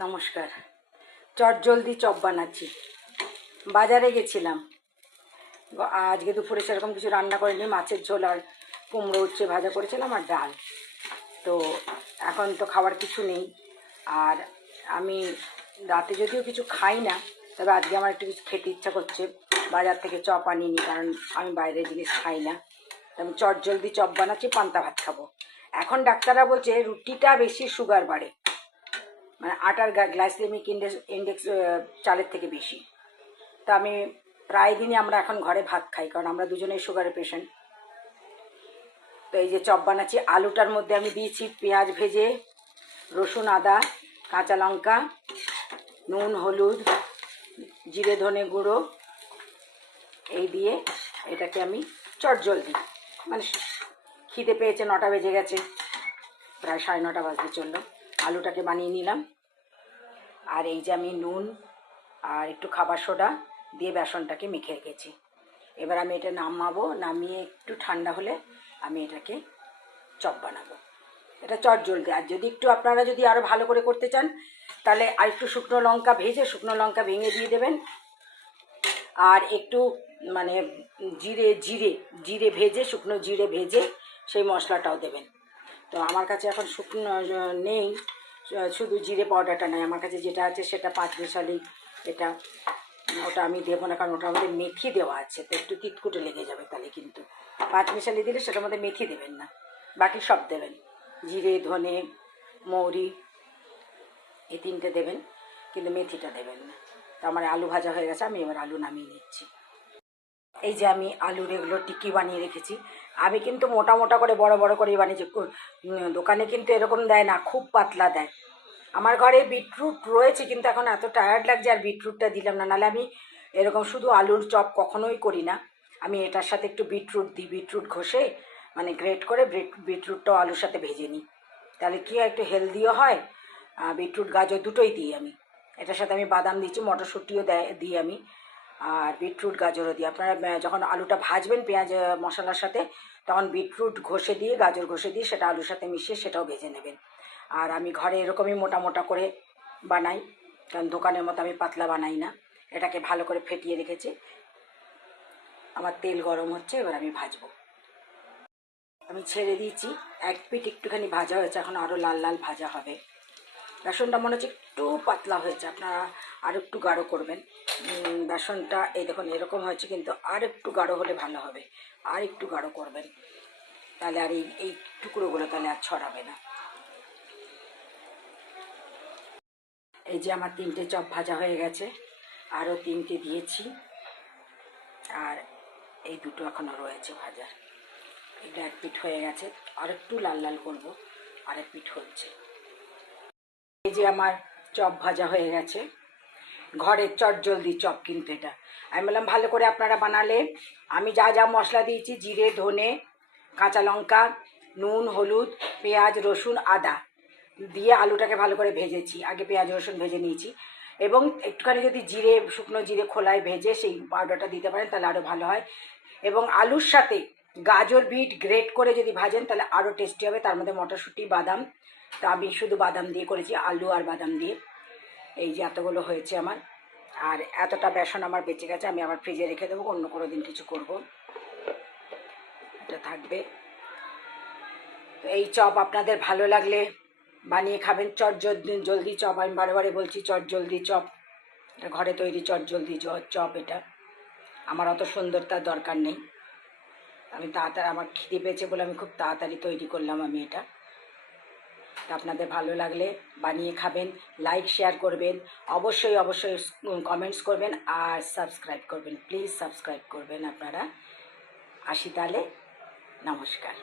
নমস্কার। চটজলদি চপ বানাচ্ছি। বাজারে গেছিলাম, আজকে দুপুরে সেরকম কিছু রান্না করিনি, মাছের ঝোল আর কুমড়ো উচ্ছে ভাজা করেছিলাম আর ডাল। তো এখন তো খাবার কিছু নেই, আর আমি রাতে যদিও কিছু খাই না, তবে আজকে আমার একটু কিছু খেতে ইচ্ছা করছে। বাজার থেকে চপ আনিনি, কারণ আমি বাইরের জিনিস খাই না। আমি চটজলদি চপ বানাচ্ছি, পান্তা ভাত খাবো। এখন ডাক্তাররা বলছে রুটিটা বেশি সুগার বাড়ে, মানে আটার গ্লাইসেমিক ইন্ডেক্স চালের থেকে বেশি। তো আমি প্রায় দিনই আমরা এখন ঘরে ভাত খাই, কারণ আমরা দুজনেই সুগারের পেশেন্ট। তো এই যে চপ বানাচ্ছি, আলুটার মধ্যে আমি দিয়েছি পেঁয়াজ ভেজে, রসুন, আদা, কাঁচা লঙ্কা, নুন, হলুদ, জিরে ধনে গুঁড়ো, এই দিয়ে এটাকে আমি চটজলদি, মানে খিদে পেয়েছে, 9টা বেজে গেছে, প্রায় 9:30 বাজতে চললো, আলুটাকে বানিয়ে নিলাম। আর এই যে আমি নুন আর একটু খাবার সোডা দিয়ে বেসনটাকে মেখে রেখেছি। এবার আমি এটা নামাবো, নামিয়ে একটু ঠান্ডা হলে আমি এটাকে চপ বানাবো। এটা চটজলদি। আর যদি একটু আপনারা যদি আরও ভালো করে করতে চান, তাহলে আর একটু শুকনো লঙ্কা ভেজে, শুকনো লঙ্কা ভেঙে দিয়ে দেবেন। আর একটু মানে জিরে জিরে জিরে ভেজে, শুকনো জিরে ভেজে সেই মশলাটাও দেবেন। তো আমার কাছে এখন শুকনো নেই, শুধু জিরে পাউডারটা নেই আমার কাছে, যেটা আছে সেটা 5 মিশালি। এটা ওটা আমি দেবো না, কারণ ওটার মধ্যে মেথি দেওয়া আছে, তো একটু তিতকুটে লেগে যাবে তাহলে। কিন্তু 5 মিশালি দিলে সেটার মধ্যে মেথি দেবেন না, বাকি সব দেবেন, জিরে, ধনে, মৌরি, এই 3টে দেবেন, কিন্তু মেথিটা দেবেন না। তো আমার আলু ভাজা হয়ে গেছে, আমি এবার আলু নামিয়ে নিচ্ছি। এই যে আমি আলুর এগুলো টিক্কি বানিয়ে রেখেছি। আমি কিন্তু মোটা মোটা করে বড় বড় করেই বানিয়েছি, দোকানে কিন্তু এরকম দেয় না, খুব পাতলা দেয়। আমার ঘরে বিটরুট রয়েছে, কিন্তু এখন এত টায়ার্ড লাগছে আর বিটরুটটা দিলাম না, নাহলে আমি এরকম শুধু আলুর চপ কখনোই করি না। আমি এটার সাথে একটু বিটরুট দিই, বিটরুট ঘষে মানে গ্রেট করে বিটরুটটাও আলুর সাথে ভেজে নিই, তাহলে কী হয়, একটু হেলদিও হয়। বিটরুট, গাজর দুটোই দিই আমি। এটার সাথে আমি বাদাম দিচ্ছি, মটরশুঁটিও দিই আমি, আর বিটরুট গাজরও দিই। আপনারা যখন আলুটা ভাজবেন পেঁয়াজ মশলার সাথে, তখন বিটরুট ঘষে দিয়ে, গাজর ঘষে দিয়ে সেটা আলুর সাথে মিশিয়ে সেটাও ভেজে নেবেন। আর আমি ঘরে এরকমই মোটা মোটা করে বানাই, কারণ দোকানের মতো আমি পাতলা বানাই না। এটাকে ভালো করে ফেটিয়ে রেখেছি, আমার তেল গরম হচ্ছে, এবার আমি ভাজবো। আমি ছেড়ে দিয়েছি, এক পিঠ একটুখানি ভাজা হয়েছে, এখন আরও লাল লাল ভাজা হবে। বেসনটা মনে হচ্ছে একটু পাতলা হয়েছে, আপনারা আর একটু গাঢ় করবেন বেসনটা। এই দেখুন এরকম হয়েছে, কিন্তু আর একটু গাঢ় হলে ভালো হবে, আর একটু গাঢ় করবেন, তাহলে আর এই টুকরোগুলো তাহলে আর ছড়াবে না। এই যে আমার 3টে চপ ভাজা হয়ে গেছে, আরও 3টে দিয়েছি, আর এই দুটো এখনও রয়েছে ভাজা। এটা এক পিঠ হয়ে গেছে, আর একটু লাল লাল করবো, আর এক পিঠ হচ্ছে। এই যে আমার চপ ভাজা হয়ে গেছে, ঘরের চটজলদি চপ কিন্তু এটা। আমি বললাম ভালো করে আপনারা বানালে, আমি যা যা মশলা দিয়েছি, জিরে, ধনে, কাঁচা লঙ্কা, নুন, হলুদ, পেঁয়াজ, রসুন, আদা দিয়ে আলুটাকে ভালো করে ভেজেছি, আগে পেঁয়াজ রসুন ভেজে নিয়েছি, এবং একটুখানি যদি জিরে, শুকনো জিরে খোলায় ভেজে সেই পাউডারটা দিতে পারেন তাহলে আরও ভালো হয়। এবং আলুর সাথে গাজর, বিট গ্রেট করে যদি ভাজেন তাহলে আরও টেস্টি হবে, তার মধ্যে মটরশুঁটি, বাদাম। তো আমি শুধু বাদাম দিয়ে করেছি, আলু আর বাদাম দিয়ে। এই যে এতগুলো হয়েছে আমার, আর এতটা বেসন আমার বেঁচে গেছে, আমি আবার ফ্রিজে রেখে দেবো, অন্য কোনো দিন কিছু করব, এটা থাকবে। তো এই চপ আপনাদের ভালো লাগলে বানিয়ে খাবেন, জলদি চপ। আমি বারে বারে বলছি চটজলদি চপ, এটা ঘরে তৈরি চটজলদি চপ। এটা আমার অত সুন্দরতার দরকার নেই, আমি তাড়াতাড়ি, আমার খিদে পেয়েছে বলে আমি খুব তাড়াতাড়ি তৈরি করলাম আমি এটা। আপনাদের ভালো লাগলে বানিয়ে খাবেন, লাইক শেয়ার করবেন, অবশ্যই অবশ্যই কমেন্টস করবেন, আর সাবস্ক্রাইব করবেন, প্লিজ সাবস্ক্রাইব করবেন আপনারা। আসি তাহলে, নমস্কার।